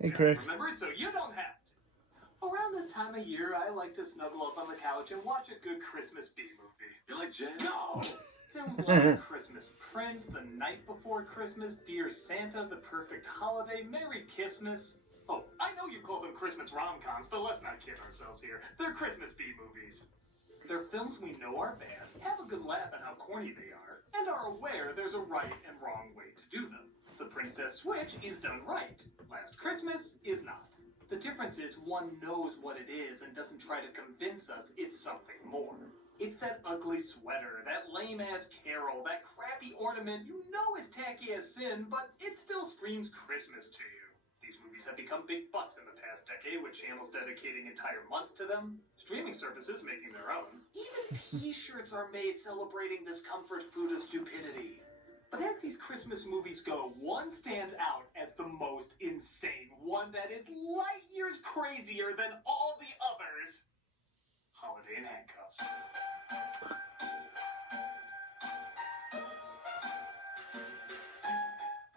Hey, Craig. Remember it so you don't have to. Around this time of year, I like to snuggle up on the couch and watch a good Christmas B movie. You like jazz? No! Films like Christmas Prince, The Night Before Christmas, Dear Santa, The Perfect Holiday, Merry Christmas. Oh, I know you call them Christmas rom-coms, but let's not kid ourselves here. They're Christmas B movies. They're films we know are bad, have a good laugh at how corny they are, and are aware there's a right and wrong way to do them. The Princess Switch is done right. Last Christmas is not. The difference is one knows what it is and doesn't try to convince us it's something more. It's that ugly sweater, that lame-ass carol, that crappy ornament you know is tacky as sin, but it still screams Christmas to you. These movies have become big bucks in the past decade, with channels dedicating entire months to them, streaming services making their own. Even t-shirts are made celebrating this comfort food of stupidity. But as these Christmas movies go, one stands out as the most insane, one that is light years crazier than all the others. Holiday in Handcuffs.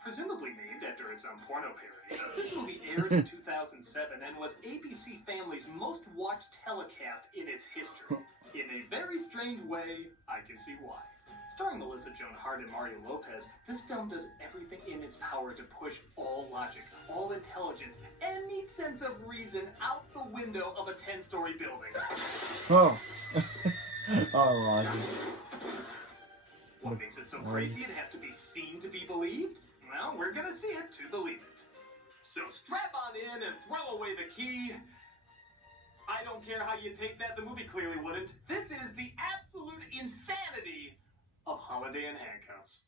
Presumably named after its own porno parody, this movie aired in 2007 and was ABC Family's most watched telecast in its history. In a very strange way, I can see why. Starring Joan Hart and Mario Lopez, this film does everything in its power to push all logic, all intelligence, any sense of reason out the window of a 10-story building. Oh. Oh, What makes it so crazy it has to be seen to be believed? Well, we're gonna see it to believe it. So strap on in and throw away the key. I don't care how you take that, the movie clearly wouldn't. This is the absolute insanity of Holiday in Handcuffs.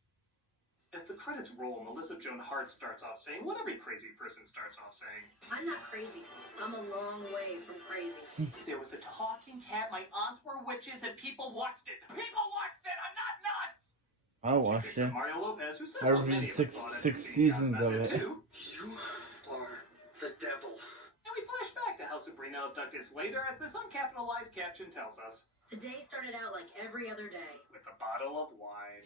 As the credits roll, Joan Hart starts off saying what every crazy person starts off saying. I'm not crazy. I'm a long way from crazy. There was a talking cat, my aunts were witches, and people watched it. People watched it! I'm not nuts! I watched it. Mario Lopez, who says I what many reviewed of us thought six after seeing seasons God's of Not it. Dead too. You are the devil. And we flash back to how Sabrina abducted later, as this uncapitalized caption tells us. The day started out like every other day. With a bottle of wine.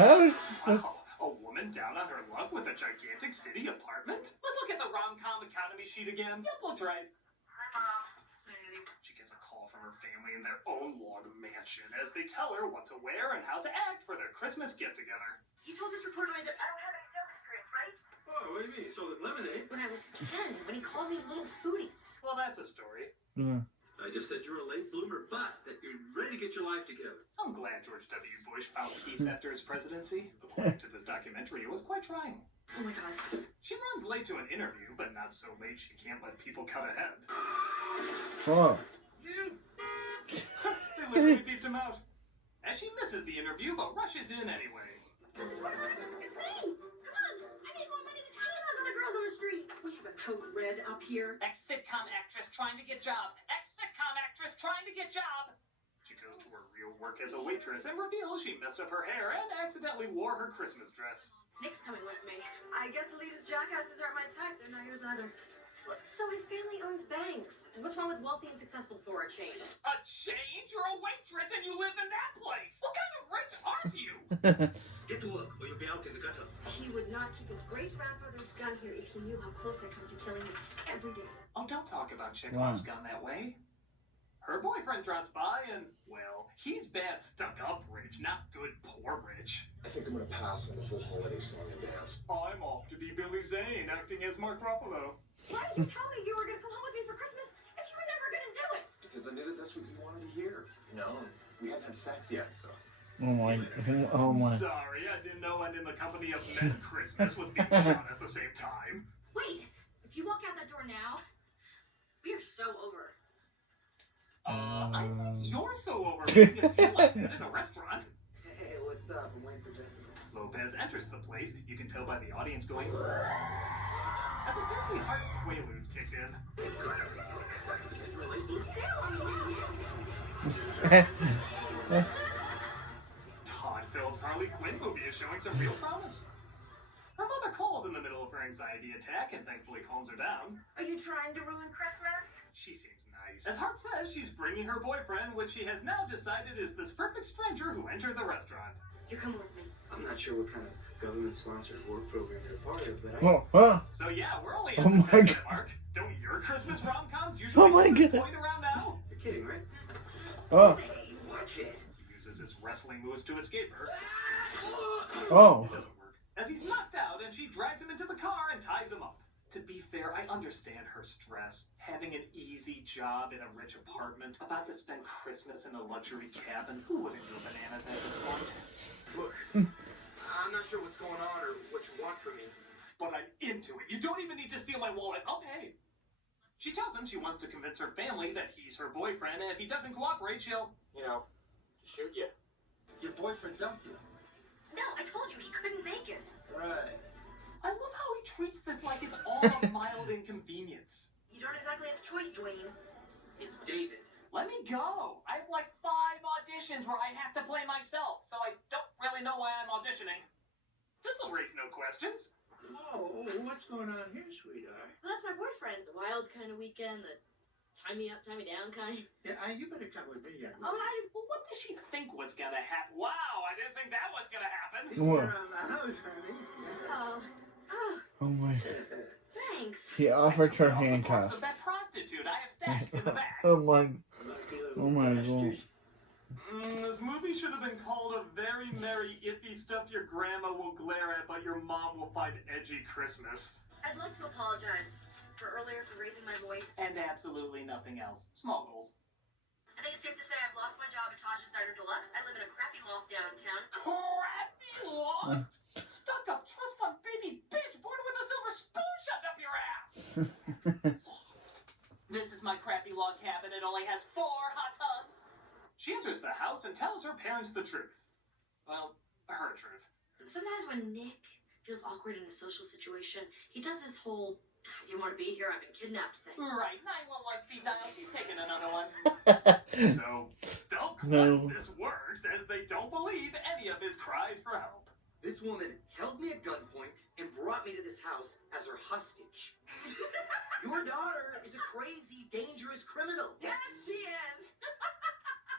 How is Wow, a woman down on her luck with a gigantic city apartment? Let's look at the rom-com economy sheet again. Yep, looks right. Hi, Mom. She gets a call from her family in their own log mansion as they tell her what to wear and how to act for their Christmas get-together. You told Mr. Portnoy that I don't have any sales experience, right? Oh, what do you mean? So lemonade? When I was 10, when he called me a little hootie. Well, that's a story. I just said you're a late bloomer, but that you're ready to get your life together. I'm glad George W. Bush found peace after his presidency. According to this documentary, it was quite trying. Oh my God. She runs late to an interview, but not so late she can't let people cut ahead. oh. They literally beeped him out. As she misses the interview, but rushes in anyway. It's raining. Come on. I need more money than any of those other girls on the street. We have a code red up here. Ex-sitcom actress trying to get job. Ex-sitcom actress trying to get job. She goes to her real work as a waitress and reveals she messed up her hair and accidentally wore her Christmas dress. Nick's coming with me. I guess elitist jackasses aren't my type. They're not yours either. So his family owns banks. And what's wrong with wealthy and successful Flora chains? A change? You're a waitress and you live in that place. What kind of rich aren't you? Get to work or you'll be out in the gutter. He would not keep his great-grandfather's gun here if he knew how close I come to killing him every day. Oh, don't talk about Chekhov's gun that way. Her boyfriend drops by and, well, he's bad stuck-up rich, not good poor rich. I think I'm gonna pass on the whole holiday song and dance. I'm off to be Billy Zane, acting as Mark Ruffalo. Why did you tell me you were going to come home with me for Christmas if you were never going to do it? Because I knew that that's what you wanted to hear. You know, we hadn't had sex yet, so. Oh my. Sorry, I didn't know and in the company of men Christmas was being shot at the same time. Wait, if you walk out that door now, we are so over. I think you're so over being a seal like that in a restaurant. Hey, what's up? I'm waiting for Jessica. Lopez enters the place. You can tell by the audience going, as apparently Hart's quaaludes kicked in. Todd Phillips' Harley Quinn movie is showing some real promise. Her mother calls in the middle of her anxiety attack and thankfully calms her down. Are you trying to ruin Christmas? She seems nice. As Hart says, she's bringing her boyfriend, which she has now decided is this perfect stranger who entered the restaurant. You're coming with me. I'm not sure what kind of government-sponsored work program you're part of, but Oh, huh? So yeah, we're only Oh at the my 10th God. mark. Don't your Christmas rom-coms usually Oh my get to this God. point around now? you're kidding, right? Oh, Hey, watch it. He uses his wrestling moves to escape her. oh. It doesn't work, as he's knocked out and she drags him into the car and ties him up. To be fair, I understand her stress. Having an easy job in a rich apartment, about to spend Christmas in a luxury cabin. Who wouldn't go bananas at this point? Look, I'm not sure what's going on or what you want from me. But I'm into it. You don't even need to steal my wallet. I'll pay. She tells him she wants to convince her family that he's her boyfriend, and if he doesn't cooperate, she'll, shoot you. Your boyfriend dumped you. No, I told you he couldn't make it. Right. I love how he treats this like it's all a mild inconvenience. You don't exactly have a choice, Dwayne. It's David. Let me go. I have like 5 auditions where I have to play myself, so I don't really know why I'm auditioning. This'll raise no questions. Oh, what's going on here, sweetheart? Well, that's my boyfriend. The wild kind of weekend, the tie me up, tie me down kind. Yeah, you better come with me, young Well, what does she think was gonna happen? Wow, I didn't think that was gonna happen. What? around the house, honey. Oh, Oh my. thanks. He I offered took her it off the corpse handcuffs. of that prostitute I have stashed in the back. Oh my. Lucky Oh little my bastard. God. This movie should have been called A Very Merry Iffy Stuff Your Grandma Will Glare At But Your Mom Will Find Edgy Christmas. I'd like to apologize for earlier for raising my voice. And absolutely nothing else. Small goals. I think it's safe to say I've lost my job at Taj's Diner Deluxe. I live in a crappy loft downtown. Crappy loft? Stuck up trust fund baby bitch born with a silver spoon shoved up your ass! This is my crappy log cabin. It only has 4 hot tubs. She enters the house and tells her parents the truth. Well, her truth. Sometimes when Nick feels awkward in a social situation, he does this whole I didn't want to be here, I've been kidnapped thing. Right, 911 speed dial. She's taking another one. So, don't No. this works, as they don't believe any of his cries for help. This woman held me at gunpoint and brought me to this house as her hostage. Your daughter is a crazy, dangerous criminal. Yes, she is.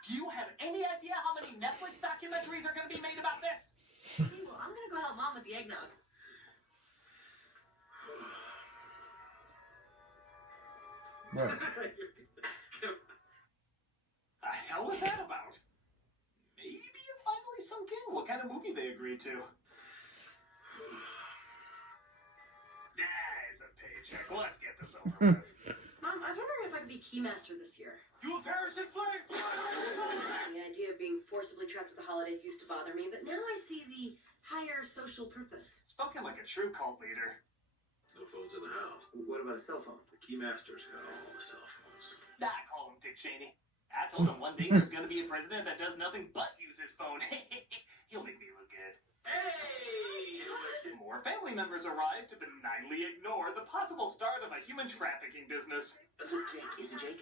Do you have any idea how many Netflix documentaries are going to be made about this? Okay, well, I'm going to go help Mom with the eggnog. Right. The hell was that about? Maybe it finally sunk in what kind of movie they agreed to. It's a paycheck. Let's get this over with. Mom, I was wondering if I could be keymaster this year. You parachute flag! The idea of being forcibly trapped at the holidays used to bother me, but now I see the higher social purpose. Spoken like a true cult leader. No phones in the house. What about a cell phone? The keymaster's got all the cell phones. I call him Dick Cheney. I told him one day there's gonna be a president that does nothing but use his phone. He'll make me look good. Hey! More family members arrive to benignly ignore the possible start of a human trafficking business. Look, Jake, is Jake.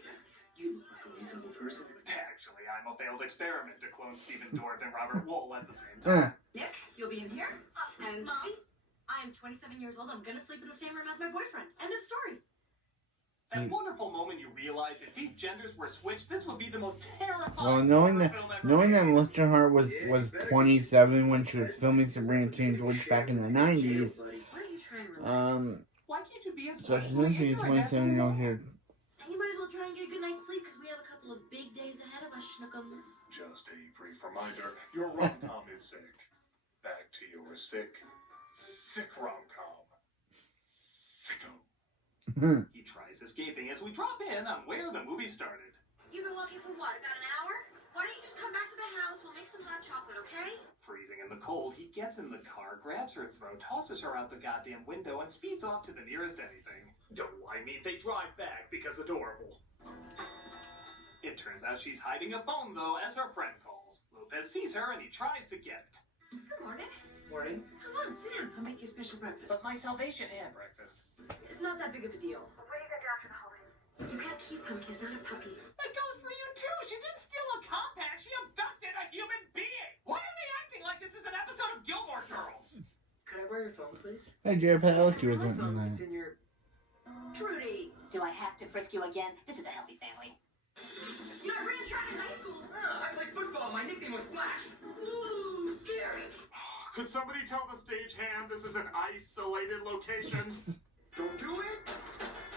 You look like a reasonable person. Actually, I'm a failed experiment to clone Stephen Dorff and Robert Wool at the same time. Nick, you'll be in here. And Mom, I'm 27 years old. I'm gonna sleep in the same room as my boyfriend. End of story. That wonderful moment you realize if these genders were switched, this would be the most terrifying Well, knowing horror that film ever Melissa made. Hart was 27 when she was filming Sabrina Teen George back in the 90s. Why don't you try and relax? Why can't you be as So she's willfully going to be ignorant as 27 you years are? here. And you might as well try and get a good night's sleep because we have a couple of big days ahead of us, schnookums. Just a brief reminder, your rom-com is sick. Back to your sick rom-com. Sicko. He tries escaping as we drop in on where the movie started. You've been walking for what, about an hour? Why don't you just come back to the house? We'll make some hot chocolate, okay? Freezing in the cold, he gets in the car, grabs her throat, tosses her out the goddamn window, and speeds off to the nearest anything. I mean, they drive back because adorable. It turns out she's hiding a phone, though, as her friend calls. Lopez sees her, and he tries to get it. Good morning. Morning. Come on, sit down. I'll make you a special breakfast. But my salvation and breakfast. It's not that big of a deal. What are you gonna do after the holidays? You can't keep him. He's not a puppy. That goes for you, too! She didn't steal a compact, she abducted a human being! Why are they acting like this is an episode of Gilmore Girls? Could I borrow your phone, please? Hey, Jared Padalecki was in It's that. in your... Trudy! Do I have to frisk you again? This is a healthy family. You know, I ran track in high school. I played football. My nickname was Flash. Ooh, scary. Could somebody tell the stagehand this is an isolated location? Don't do it!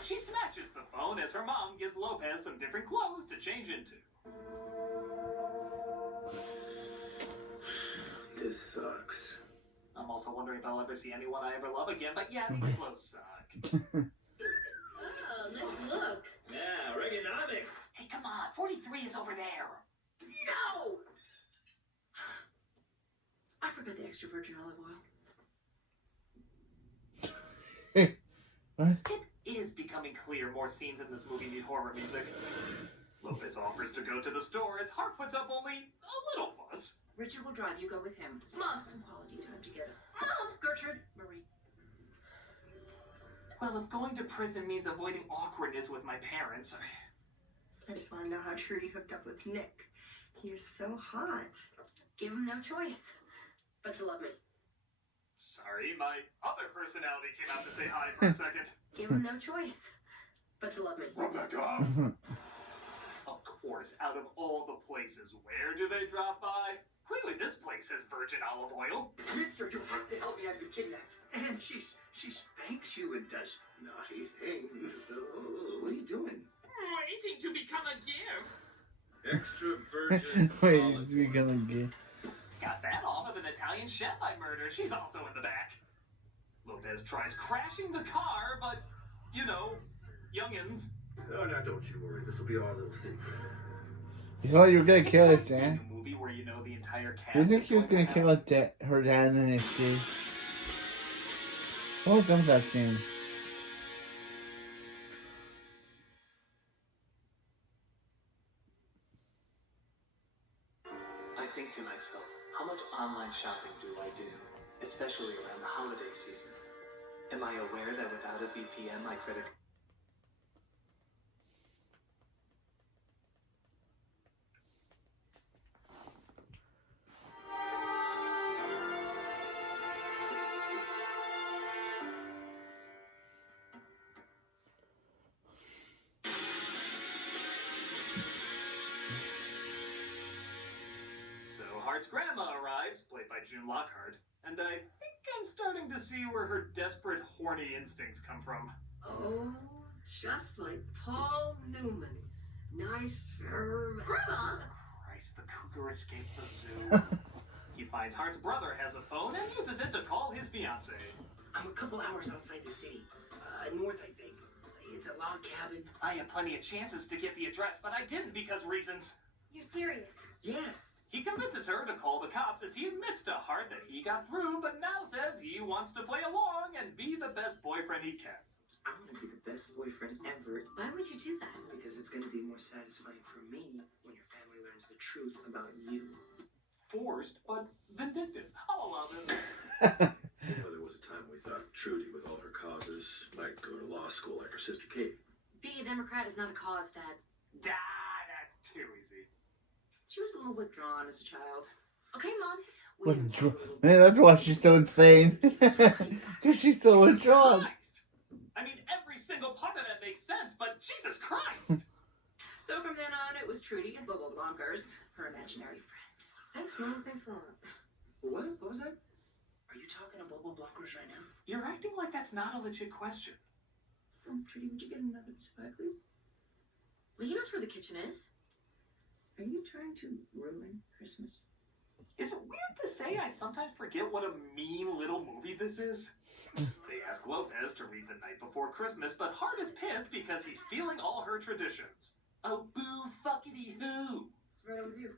She smashes the phone as her mom gives Lopez some different clothes to change into. This sucks. I'm also wondering if I'll ever see anyone I ever love again, but yeah, these clothes suck. Oh, let's look. Yeah, Reaganomics! Hey, come on. 43 is over there. No! I forgot the extra virgin olive oil. What? It is becoming clear more scenes in this movie need horror music. Lopez offers to go to the store as Hart puts up only a little fuss. Richard will drive, you go with him. Mom, some quality time together. Mom, Gertrude, Marie. Well, if going to prison means avoiding awkwardness with my parents, I just want to know how Trudy hooked up with Nick. He is so hot. Give him no choice but to love me. sorry, my other personality came out to say hi for a second. Give him no choice but to love me. Rebecca! Of course, out of all the places, where do they drop by? Clearly this place has virgin olive oil. Mister, you have to help me. I've been kidnapped. And she spanks you and does naughty things. Oh, what are you doing? Waiting to become a gift. Extra virgin Wait, olive it's oil. becoming gay. Got that off of an Italian chef I murdered. She's also in the back. Lopez tries crashing the car, but, you know, youngins. Oh, now don't you worry. This will be our little secret. You thought you were gonna It's kill like his seeing dad? a movie where you know the entire cast. You think is she was going gonna to kill hell. his her dad and then escape? What was up with that scene? I think to myself, how much online shopping do I do, especially around the holiday season? Am I aware that without a VPN, my credit So Hart's grandma arrives, played by June Lockhart, and I think I'm starting to see where her desperate, horny instincts come from. Oh, just like Paul Newman. Nice, firm. Grandma! Christ, the cougar escaped the zoo. He finds Hart's brother has a phone and uses it to call his fiancée. I'm a couple hours outside the city. North, I think. It's a log cabin. I had plenty of chances to get the address, but I didn't because reasons. You're serious? Yes. He convinces her to call the cops as he admits to Hart that he got through, but now says he wants to play along and be the best boyfriend he can. I want to be the best boyfriend ever Why would you do that? because it's going to be more satisfying for me when your family learns the truth about you. Forced, but vindictive. I'll allow this. You know, there was a time we thought Trudy, with all her causes, might go to law school like her sister Kate. Being a Democrat is not a cause, Dad. That's too easy. She was a little withdrawn as a child. Okay, Mom. Man, that's why she's so insane. Because she's so withdrawn. Christ. I mean, every single part of that makes sense, but Jesus Christ! So from then on, it was Trudy and Bobo Blonkers, her imaginary friend. Thanks, Mom. Thanks a lot. What? What was that? Are you talking to Bobo Blockers right now? You're acting like that's not a legit question. Oh, Trudy, would you get another pie, please? Well, he knows where the kitchen is. Are you trying to ruin Christmas? Is it weird to say I sometimes forget what a mean little movie this is? They ask Lopez to read The Night Before Christmas, but Hart is pissed because he's stealing all her traditions. Oh, boo fuckity who! What's the matter with you?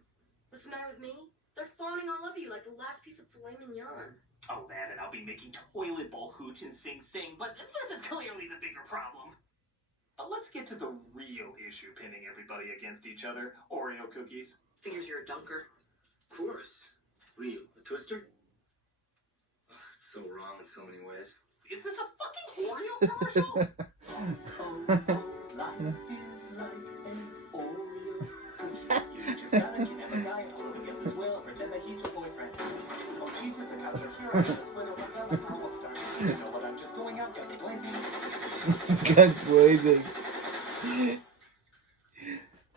What's the matter with me? They're fawning all over you like the last piece of filet mignon. Oh, that, and I'll be making toilet bowl hooch and sing, but this is clearly the bigger problem. But let's get to the real issue pinning everybody against each other. Oreo cookies. Figures you're a dunker. Of course. What are you, a twister? Oh, it's so wrong in so many ways. Is this a fucking Oreo commercial? Life is like an Oreo cookie. You just gotta keep every guy and hold him against his will and pretend that he's your boyfriend. Oh Jesus, the cops are here. I should split up like a comic star. You know what? I'm just going out, guns blazing. Guns blazing.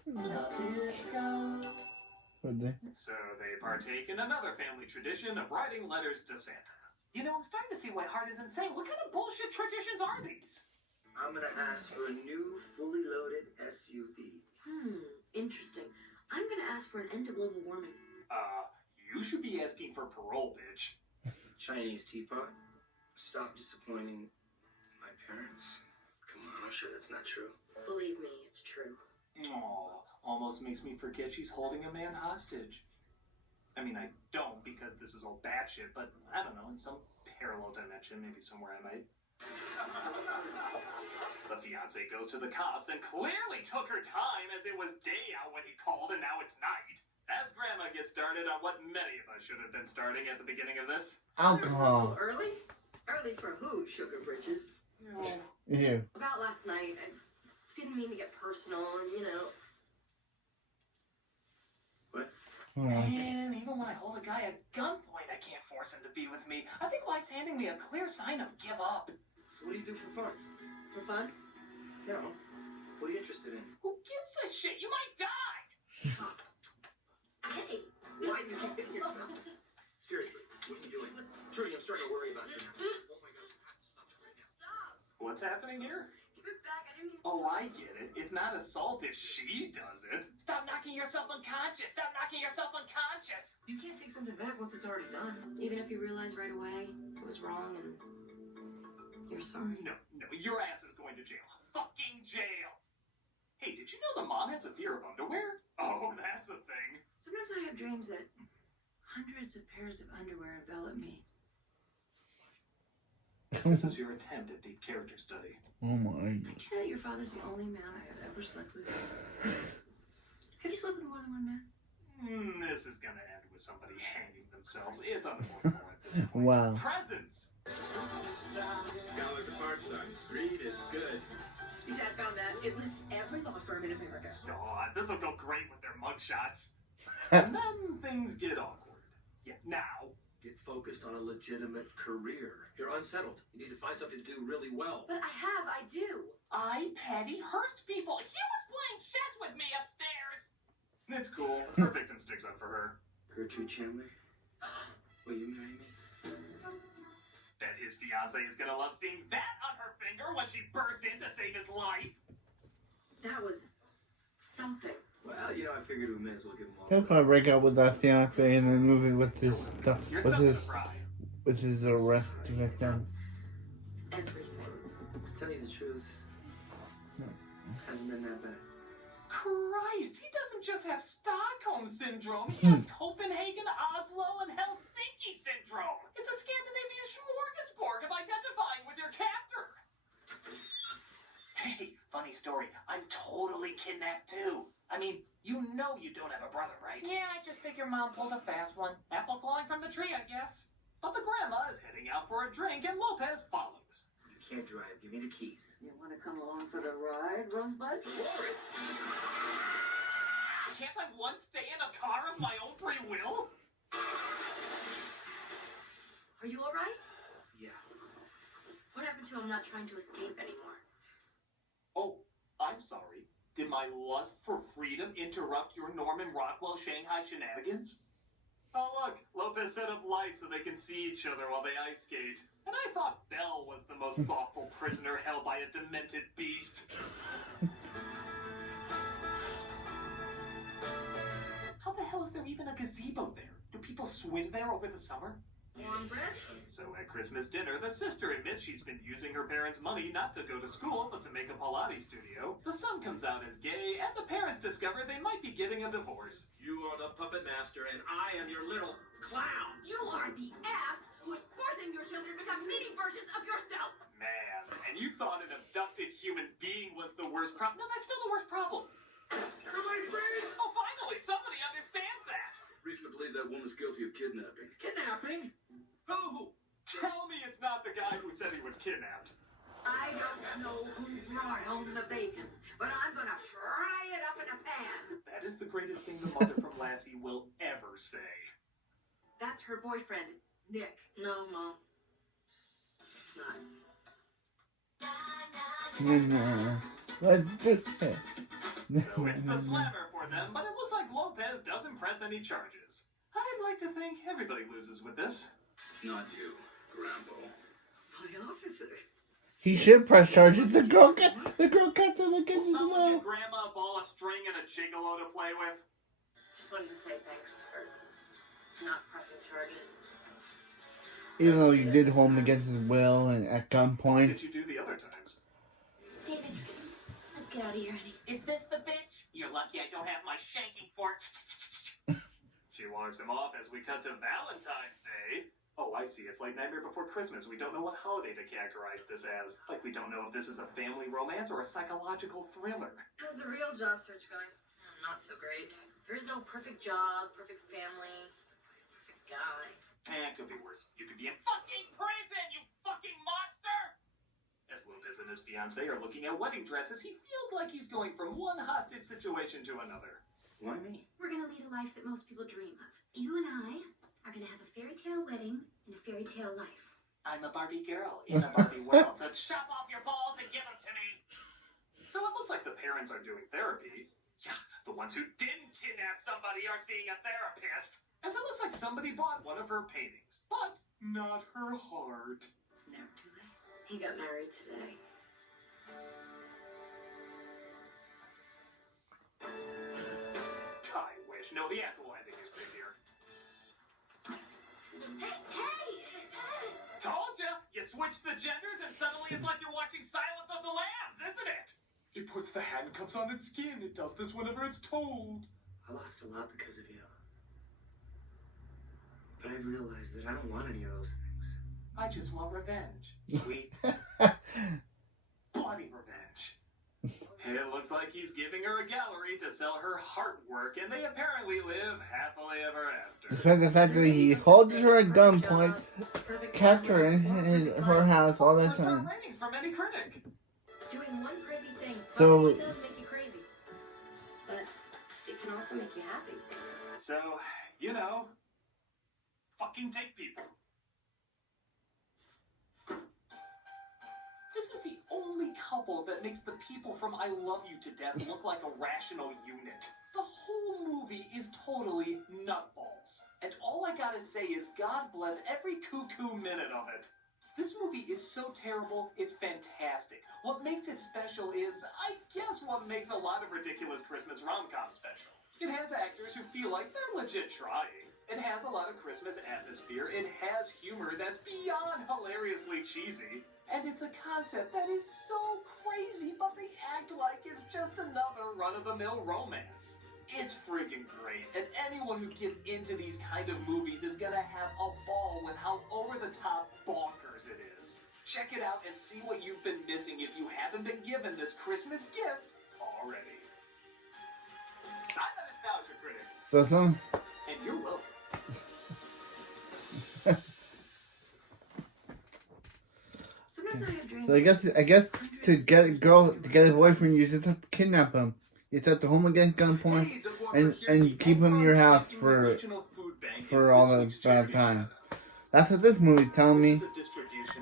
The disco Would they? So they partake in another family tradition of writing letters to Santa. You know, I'm starting to see why Hart isn't saying. What kind of bullshit traditions are these? I'm gonna ask for a new, fully loaded SUV. Interesting. I'm gonna ask for an end to global warming. You should be asking for parole, bitch. Chinese teapot. Stop disappointing my parents. Come on, I'm sure that's not true. Believe me, it's true. Aw, almost makes me forget she's holding a man hostage. I mean, I don't because this is all batshit, but I don't know, in some parallel dimension, maybe somewhere I might. The fiance goes to the cops and clearly took her time as it was day out when he called and now it's night. As Grandma gets started on what many of us should have been starting at the beginning of this. Alcohol. Early? Early for who, Sugar Britches? Ew. About last night, I didn't mean to get personal, and Man, even when I hold a guy at gunpoint, I can't force him to be with me. I think life's handing me a clear sign of give up. So what do you do for fun? For fun? No. What are you interested in? Who gives a shit? You might die! Hey! Why do you keep hitting yourself? Seriously, what are you doing? Trudy, I'm starting to worry about you now. Oh my gosh, you have to stop that right now. What's happening here? Give it back, I didn't mean to... Oh, I get it. It's not assault if she does it. Stop knocking yourself unconscious. Stop knocking yourself unconscious. You can't take something back once it's already done. Even if you realize right away it was wrong and you're sorry. No, your ass is going to jail. Fucking jail. Hey, did you know the mom has a fear of underwear? Oh, that's a thing. Sometimes I have dreams that hundreds of pairs of underwear envelop me. This is your attempt at deep character study. Oh my. Did you know that your father's the only man I have ever slept with? Have you slept with more than one man? This is gonna end with somebody hanging themselves. It's unavoidable at this point. Wow. Presents. Gotta look the part size. Read is good. Your dad found that it lists every law firm in America. God, this'll go great with their mugshots. And then things get awkward. Yeah, now. Get focused on a legitimate career. You're unsettled. You need to find something to do really well. But I do. I Patty Hearst people. He was playing chess with me upstairs. It's cool. Her victim sticks up for her. Gertrude Chandler, will you marry me? Bet his fiance is gonna love seeing that on her finger when she bursts in to save his life. That was something. Well, you know, I figured we may as well give him all. He'll probably break up with that fiance and then move in with his stuff, You're with stuck in his the fry. with his arrest victim. Everything. To tell you the truth, hasn't been that bad. Christ, he doesn't just have Stockholm Syndrome. He has Copenhagen, Oslo, and Helsinki Syndrome. It's a Scandinavian smorgasbord of identifying with your captor. Hey, funny story. I'm totally kidnapped too. I mean, you know you don't have a brother, right? Yeah, I just figure Mom pulled a fast one. Apple falling from the tree, I guess. But the grandma is heading out for a drink and Lopez follows. You can't drive. Give me the keys. You want to come along for the ride, Rosebud? Can't I once stay in a car of my own free will? Are you all right? Yeah. What happened to him not trying to escape anymore? Oh, I'm sorry. Did my lust for freedom interrupt your Norman Rockwell Shanghai shenanigans? Oh look, Lopez set up lights so they can see each other while they ice skate. And I thought Belle was the most thoughtful prisoner held by a demented beast. How the hell is there even a gazebo there? Do people swim there over the summer? Warm bread? So at Christmas dinner, the sister admits she's been using her parents' money not to go to school, but to make a Pilates studio. The son comes out as gay, and the parents discover they might be getting a divorce. You are the puppet master, and I am your little clown. You are the ass who is forcing your children to become mini versions of yourself. Man, and you thought an abducted human being was the worst problem? No, that's still the worst problem. Everybody free? Oh, finally, somebody understands that. Reason to believe that woman's guilty of kidnapping. Kidnapping? Who? Tell me it's not the guy who said he was kidnapped. I don't know who broiled the bacon, but I'm gonna fry it up in a pan. That is the greatest thing the mother from Lassie will ever say. That's her boyfriend, Nick. No, Mom. It's not. Let's do it. So it's the slammer for them, but it looks like Lopez Lopez doesn't press any charges. I'd like to think everybody loses with this. Not you, Grandpa. My officer. He should press charges. The girl kept him Will against his someone will. give Grandma a ball of string and a gigolo to play with? Just wanted to say thanks for not pressing charges. Even though he did hold him against his will and at What gunpoint. did you do the other times? David, let's get out of here, honey. Is this the bitch? You're lucky I don't have my shanking fork. She walks him off as we cut to Valentine's Day. Oh, I see. It's like Nightmare Before Christmas. We don't know what holiday to categorize this as. Like we don't know if this is a family romance or a psychological thriller. How's the real job search going? Not so great. There's no perfect job, perfect family, perfect guy. It could be worse. You could be in Fucking prison, you fucking monster! As Lopez and his fiancée are looking at wedding dresses, he feels like he's going from one hostage situation to another. Why me? We're gonna lead a life that most people dream of. You and I are gonna have a fairy tale wedding and a fairy tale life. I'm a Barbie girl in a Barbie world, so chop off your balls and give them to me. So it looks like the parents are doing therapy. Yeah, the ones who didn't kidnap somebody are seeing a therapist. As it looks like somebody bought one of her paintings, but not her heart. It's never too late. He got married today. I wish. No, the actual ending is creepier. Hey! Told ya! You switch the genders and suddenly it's like you're watching Silence of the Lambs, isn't it? It puts the handcuffs on its skin. It does this whenever it's told. I lost a lot because of you. But I realized that I don't want any of those things. I just want revenge. Sweet, bloody revenge. It looks like he's giving her a gallery to sell her artwork, and they apparently live happily ever after. Despite the fact that he holds her at gunpoint, kept her in her house all the Worst time. ratings from any critic. Doing one crazy thing So- probably does make you crazy. But it can also make you happy. So, you know, fucking take people. This is the only couple that makes the people from I Love You to Death look like a rational unit. The whole movie is totally nutballs. And all I gotta say is God bless every cuckoo minute of it. This movie is so terrible, it's fantastic. What makes it special is, I guess, what makes a lot of ridiculous Christmas rom-coms special. It has actors who feel like they're legit trying. It has a lot of Christmas atmosphere. It has humor that's beyond hilariously cheesy. And it's a concept that is so crazy, but they act like it's just another run-of-the-mill romance. It's freaking great, and anyone who gets into these kind of movies is gonna have a ball with how over-the-top bonkers it is. Check it out and see what you've been missing if you haven't been given this Christmas gift already. I'm a nostalgia critic, So some. and you're welcome. Sometimes I have dreams. So I guess to get a boyfriend, you just have to kidnap him. You just have to hold him against gunpoint Hey, the and Walker here. keep him in your house Taking for the regional food bank for is all this the week's bad charity time. shout-out. That's what this movie's telling This me. is a district